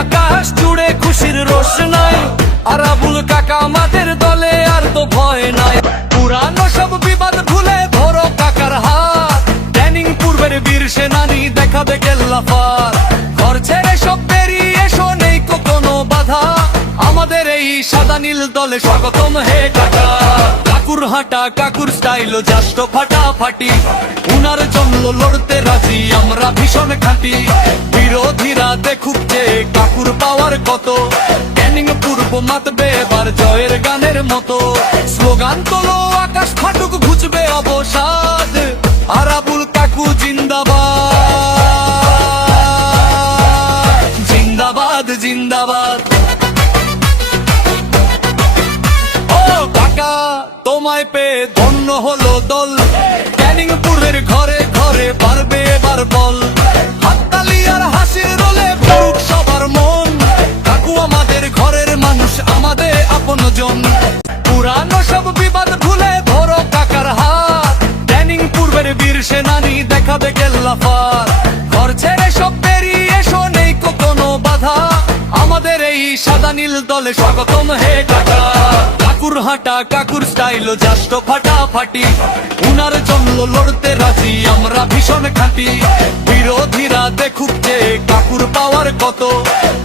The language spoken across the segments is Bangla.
আকাশ জুড়ে খুশির রোশনাই, আরাবুল কাকা আমাদের দলে আর তো ভয় নাই। পুরানো সব বিবাদ ভুলে ধরো কাকার হাত, ট্রেনিং পূর্বের বীর সেনানি দেখাবে কেল্লাফার। ঘর ছেড়ে সব বেরিয়ে এসো, নেই কোনো বাধা, আমাদের এই সাদা নীল দলে স্বাগতম হে কাকা। কাকুর হাঁটা কাকুর স্টাইল জাস্ট ফাটাফাটি, উনার জন্য লড়তে রাজি আমরা ভীষণ খাঁটি। বিরোধীরা দেখুক যে কাকুর পাওয়ার কত, ট্রেনিং পূর্ব মাতবে এবার জয়ের গানের মতো। স্লোগান তোলো আকাশ ফাটুক ঘুচবে অবসাদ, আরাবুল কাকু জিন্দাবাদ, জিন্দাবাদ জিন্দাবাদ। ও কাকা তোমায় পেয়ে ধন্য হলো দল, ক্যানিং পুরের ঘরে ঘরে পারবে এবার বল। হাততালি আর হাসির রোলে ভরুক সবার মন, কাকু আমাদের ঘরের মানুষ আমাদের আপনজন। পুরানো সব বিবাদ ভুলে ধরো কাকার হাত, ট্রেনিং পূর্বের বীর সেনানি দেখাবে কেল্লাফার। ঘর ছেড়ে সব বেরিয়ে এসো, নেই কোনো বাধা, আমাদের এই সাদা নীল দলে স্বাগতম হে কাকা। কাকুর হাঁটা কাকুর স্টাইল জাস্ট ফাটাফাটি, উনার জন্য লড়তে রাজি আমরা ভীষণ খাঁটি। বিরোধীরা দেখুক যে কাকুর পাওয়ার কত,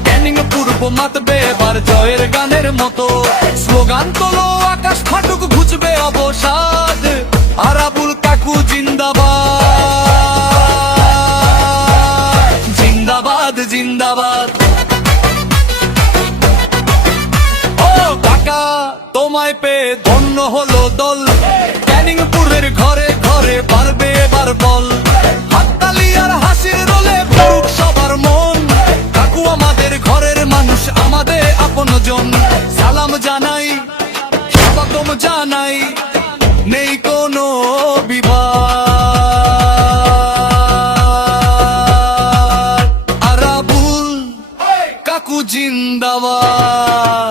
ট্রেনিং পূর্ব মাতবে এবার জয়ের গানের মতো। স্লোগান তোলো আকাশ ফাটুক ঘুচবে অবসাদ, আরাবুল কাকু জিন্দাবাদ, জিন্দাবাদ জিন্দাবাদ। ও কাকা তোমায় পেয়ে ধন্য হলো দল, ক্যানিং পুরের ঘরে ঘরে পারবে এবার বল। হাততালি আর হাসির রোলে ভরুক সবার মন, কাকু আমাদের ঘরের মানুষ আমাদের আপনজন। সালাম জানাই স্বাগতম জানাই, নেই কোনো বিবাদ, আরাবুল কাকু জিন্দাবাদ।